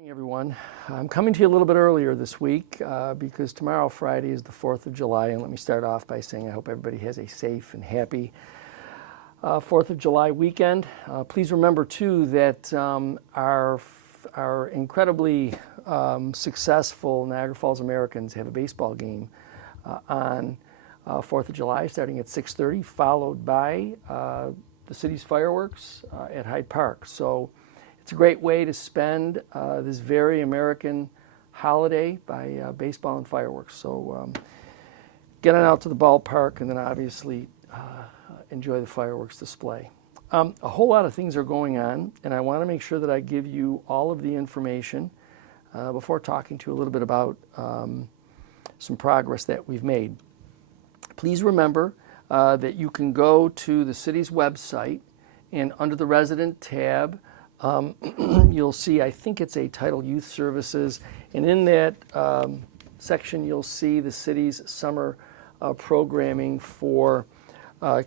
Morning, everyone. I'm coming to you a little bit earlier this week because tomorrow, Friday, is the 4th of July. And let me start off by saying I hope everybody has a safe and happy 4th of July weekend. Please remember, too, that our incredibly successful Niagara Falls Americans have a baseball game on 4th of July starting at 6:30, followed by the city's fireworks at Hyde Park. So it's a great way to spend this very American holiday by baseball and fireworks. So get on out to the ballpark and then obviously enjoy the fireworks display. A whole lot of things are going on, and I want to make sure that I give you all of the information before talking to you a little bit about some progress that we've made. Please remember that you can go to the city's website, and under the resident tab, you'll see, I think it's a title Youth Services, and in that section you'll see the city's summer programming for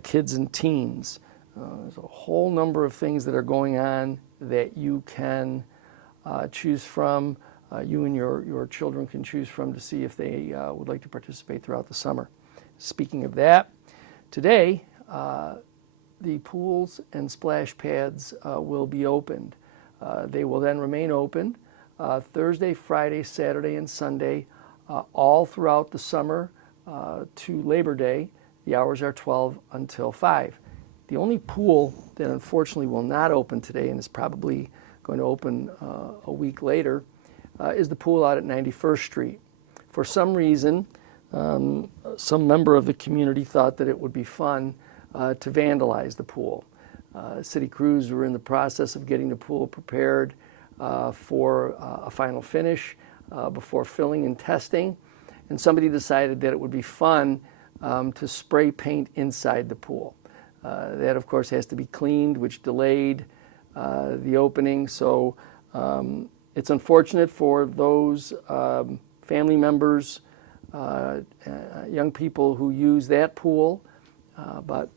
kids and teens. There's a whole number of things that are going on that you can choose from. You and your children can choose from to see if they would like to participate throughout the summer. Speaking of that, today the pools and splash pads will be opened. They will then remain open Thursday, Friday, Saturday, and Sunday, all throughout the summer to Labor Day. The hours are 12 until 5. The only pool that unfortunately will not open today and is probably going to open a week later is the pool out at 91st Street. For some reason, some member of the community thought that it would be fun to vandalize the pool. City crews were in the process of getting the pool prepared for a final finish before filling and testing, and somebody decided that it would be fun to spray paint inside the pool. That, of course, has to be cleaned, which delayed the opening. So it's unfortunate for those family members, young people who use that pool, but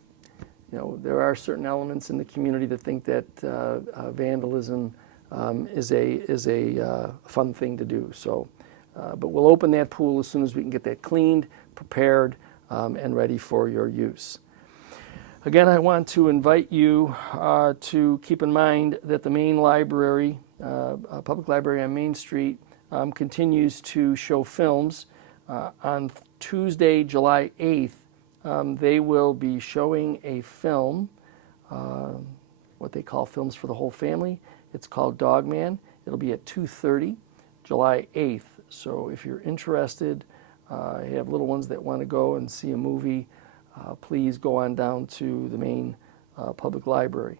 you know, there are certain elements in the community that think that vandalism is a fun thing to do. So, but we'll open that pool as soon as we can get that cleaned, prepared, and ready for your use. Again, I want to invite you to keep in mind that the main library, public library on Main Street, continues to show films. On Tuesday, July 8th, they will be showing a film, what they call Films for the Whole Family. It's called Dog Man. It'll be at 2:30, July 8th. So if you're interested, you have little ones that want to go and see a movie, please go on down to the main public library.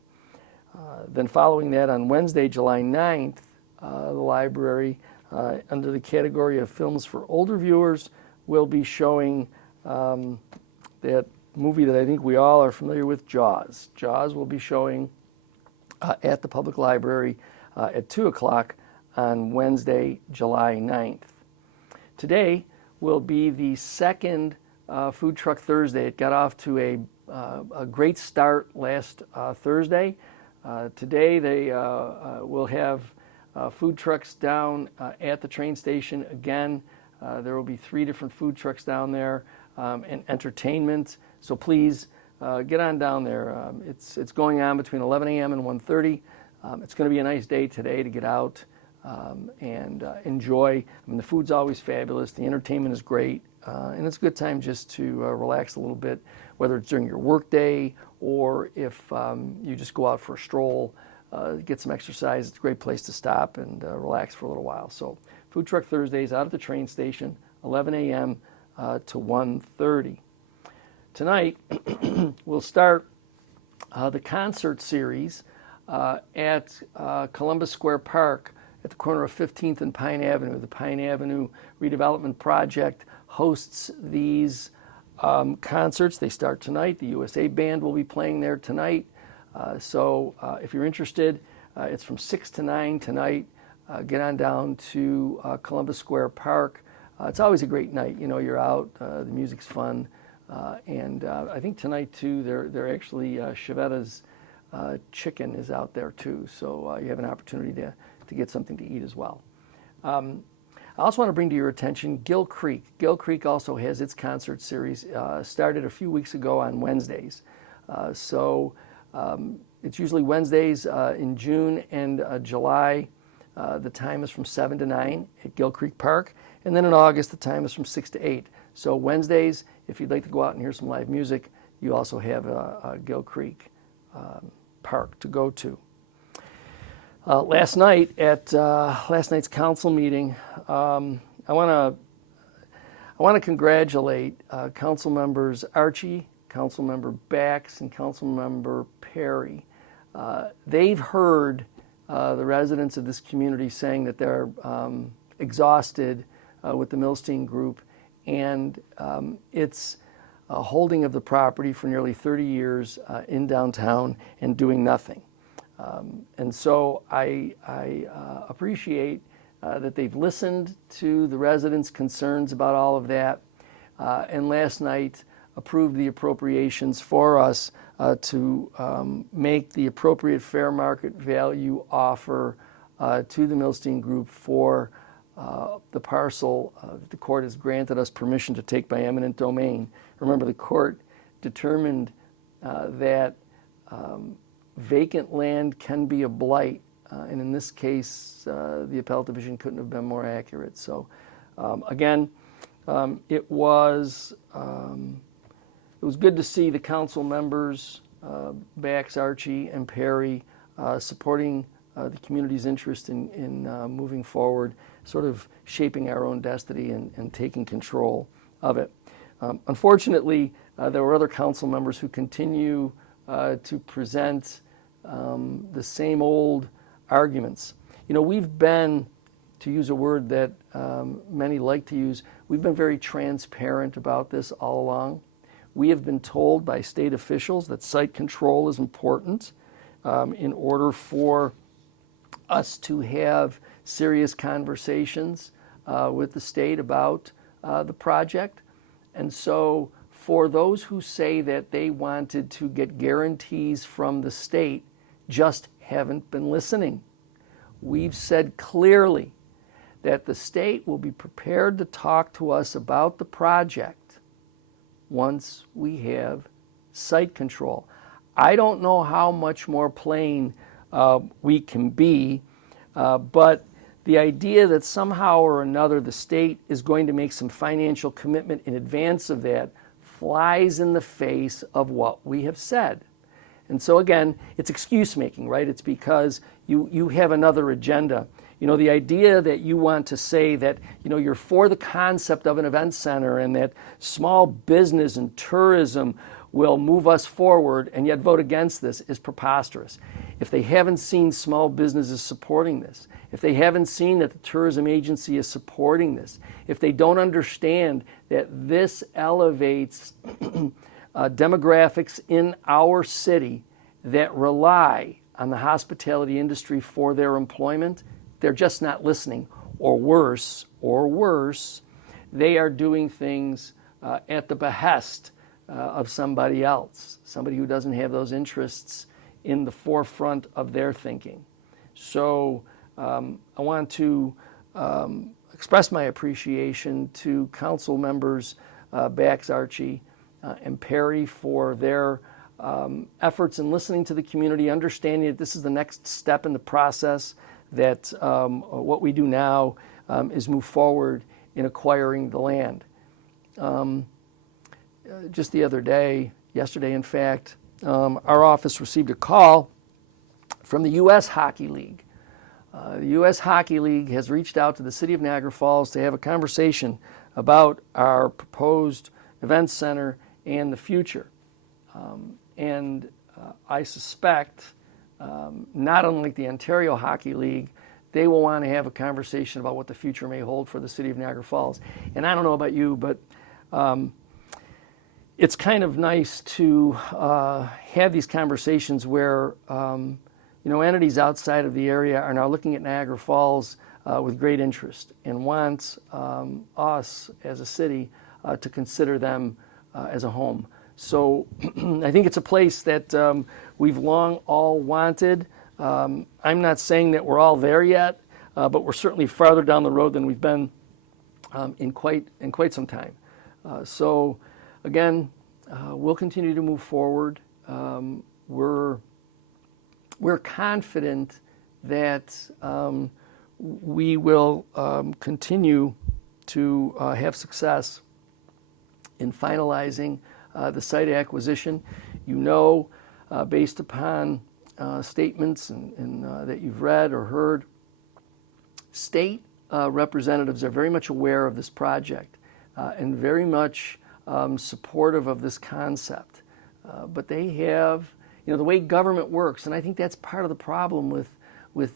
Then following that, on Wednesday, July 9th, the library, under the category of films for older viewers, will be showing that movie that I think we all are familiar with, Jaws. Jaws will be showing at the public library at 2 o'clock on Wednesday, July 9th. Today will be the second Food Truck Thursday. It got off to a great start last Thursday. Today they will have food trucks down at the train station again. There will be 3 different food trucks down there and entertainment. So please get on down there. It's going on between 11 a.m. and 1:30. It's going to be a nice day today to get out and enjoy. I mean, the food's always fabulous. The entertainment is great. And it's a good time just to relax a little bit, whether it's during your work day or if you just go out for a stroll, get some exercise. It's a great place to stop and relax for a little while. So Food Truck Thursdays out at the train station, 11 a.m. To 1:30. Tonight, we'll start the concert series at Columbus Square Park at the corner of 15th and Pine Avenue. The Pine Avenue Redevelopment Project hosts these concerts. They start tonight. The USA Band will be playing there tonight. So if you're interested, it's from 6 to 9 tonight. Get on down to Columbus Square Park. It's always a great night. You know, you're out, the music's fun. And I think tonight, too, they're actually, Chevetta's Chicken is out there, too. So you have an opportunity to get something to eat as well. I also want to bring to your attention Gill Creek. Gill Creek also has its concert series, started a few weeks ago on Wednesdays. It's usually Wednesdays in June and July. The time is from 7 to 9 at Gill Creek Park. And then in August, the time is from 6 to 8. So Wednesdays, if you'd like to go out and hear some live music, you also have a Gill Creek Park to go to. Last night at last night's council meeting, I want to congratulate council members Archie, council member Bax, and council member Perry. They've heard the residents of this community saying that they're exhausted with the Milstein Group, and it's a holding of the property for nearly 30 years in downtown and doing nothing. And so I appreciate that they've listened to the residents' concerns about all of that, and last night approved the appropriations for us to make the appropriate fair market value offer to the Milstein Group for the parcel that the court has granted us permission to take by eminent domain. Remember, the court determined that vacant land can be a blight, and in this case, the appellate division couldn't have been more accurate. So, again, it was good to see the council members, Bax, Archie, and Perry, supporting the community's interest in moving forward, sort of shaping our own destiny and taking control of it. Unfortunately, there were other council members who continue to present the same old arguments. You know, we've been, to use a word that many like to use, we've been very transparent about this all along. We have been told by state officials that site control is important in order for us to have serious conversations with the state about the project. And so for those who say that they wanted to get guarantees from the state, just haven't been listening. We've said clearly that the state will be prepared to talk to us about the project once we have site control. I don't know how much more plain we can be, but the idea that somehow or another the state is going to make some financial commitment in advance of that flies in the face of what we have said. And so again, it's excuse making, right? It's because you have another agenda. You know, the idea that you want to say that, you know, you're for the concept of an event center and that small business and tourism will move us forward and yet vote against this is preposterous. If they haven't seen small businesses supporting this, if they haven't seen that the tourism agency is supporting this, if they don't understand that this elevates demographics in our city that rely on the hospitality industry for their employment, they're just not listening. Or worse, they are doing things at the behest of somebody else, somebody who doesn't have those interests in the forefront of their thinking. So I want to express my appreciation to council members Bax, Archie, and Perry for their efforts in listening to the community, understanding that this is the next step in the process, that what we do now is move forward in acquiring the land. Just the other day, yesterday in fact, our office received a call from the U.S. Hockey League. The U.S. Hockey League has reached out to the city of Niagara Falls to have a conversation about our proposed event center and the future. I suspect, not unlike the Ontario Hockey League, they will want to have a conversation about what the future may hold for the city of Niagara Falls. And I don't know about you, but it's kind of nice to have these conversations where entities outside of the area are now looking at Niagara Falls with great interest and want us as a city to consider them as a home. So I think it's a place that we've long all wanted. I'm not saying that we're all there yet, but we're certainly farther down the road than we've been in quite some time. So again, we'll continue to move forward. We're confident that we will continue to have success in finalizing the site acquisition. You know, based upon statements and that you've read or heard, state representatives are very much aware of this project and very much supportive of this concept. But they have, the way government works, and I think that's part of the problem with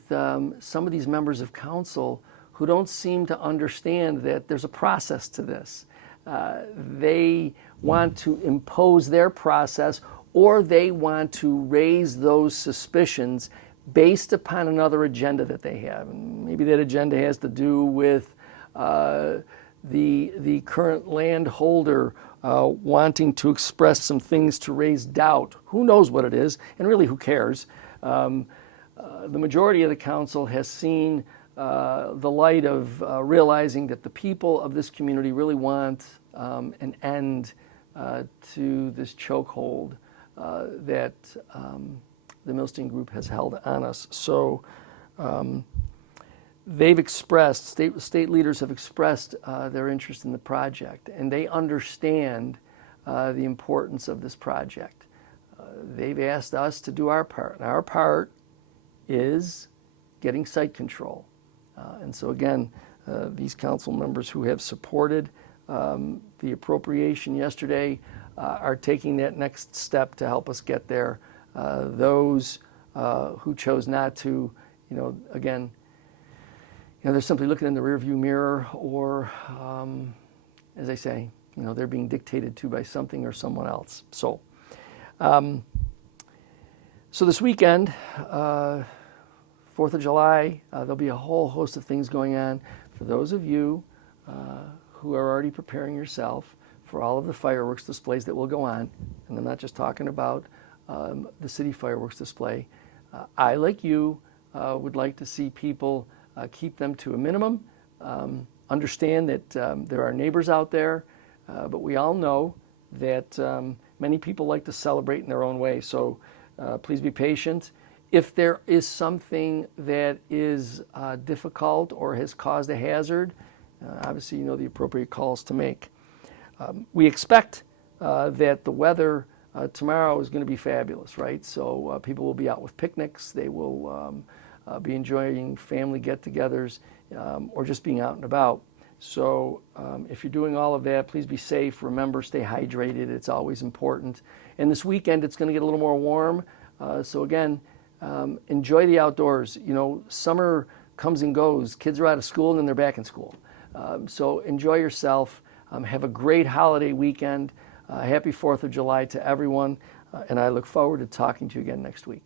some of these members of council who don't seem to understand that there's a process to this. They want to impose their process, or they want to raise those suspicions based upon another agenda that they have. And maybe that agenda has to do with the current landholder wanting to express some things to raise doubt. Who knows what it is, and really who cares? The majority of the council has seen the light of realizing that the people of this community really want an end to this chokehold that the Milstein Group has held on us. So they've expressed, state leaders have expressed their interest in the project, and they understand the importance of this project. They've asked us to do our part, and our part is getting site control. And so again, these council members who have supported the appropriation yesterday are taking that next step to help us get there. Those who chose not to, again, they're simply looking in the rearview mirror, or, as I say, they're being dictated to by something or someone else. So this weekend, 4th of July, there'll be a whole host of things going on. For those of you who are already preparing yourself for all of the fireworks displays that will go on, and I'm not just talking about the city fireworks display, I, like you, would like to see people keep them to a minimum. Understand that there are neighbors out there, but we all know that many people like to celebrate in their own way. So please be patient. If there is something that is difficult or has caused a hazard, obviously you know the appropriate calls to make. We expect that the weather tomorrow is going to be fabulous, right? So people will be out with picnics. They will be enjoying family get-togethers or just being out and about. So if you're doing all of that, please be safe. Remember, stay hydrated. It's always important. And this weekend, it's going to get a little more warm. So again, enjoy the outdoors. Summer comes and goes. Kids are out of school and then they're back in school. So enjoy yourself. Have a great holiday weekend. Happy 4th of July to everyone. And I look forward to talking to you again next week.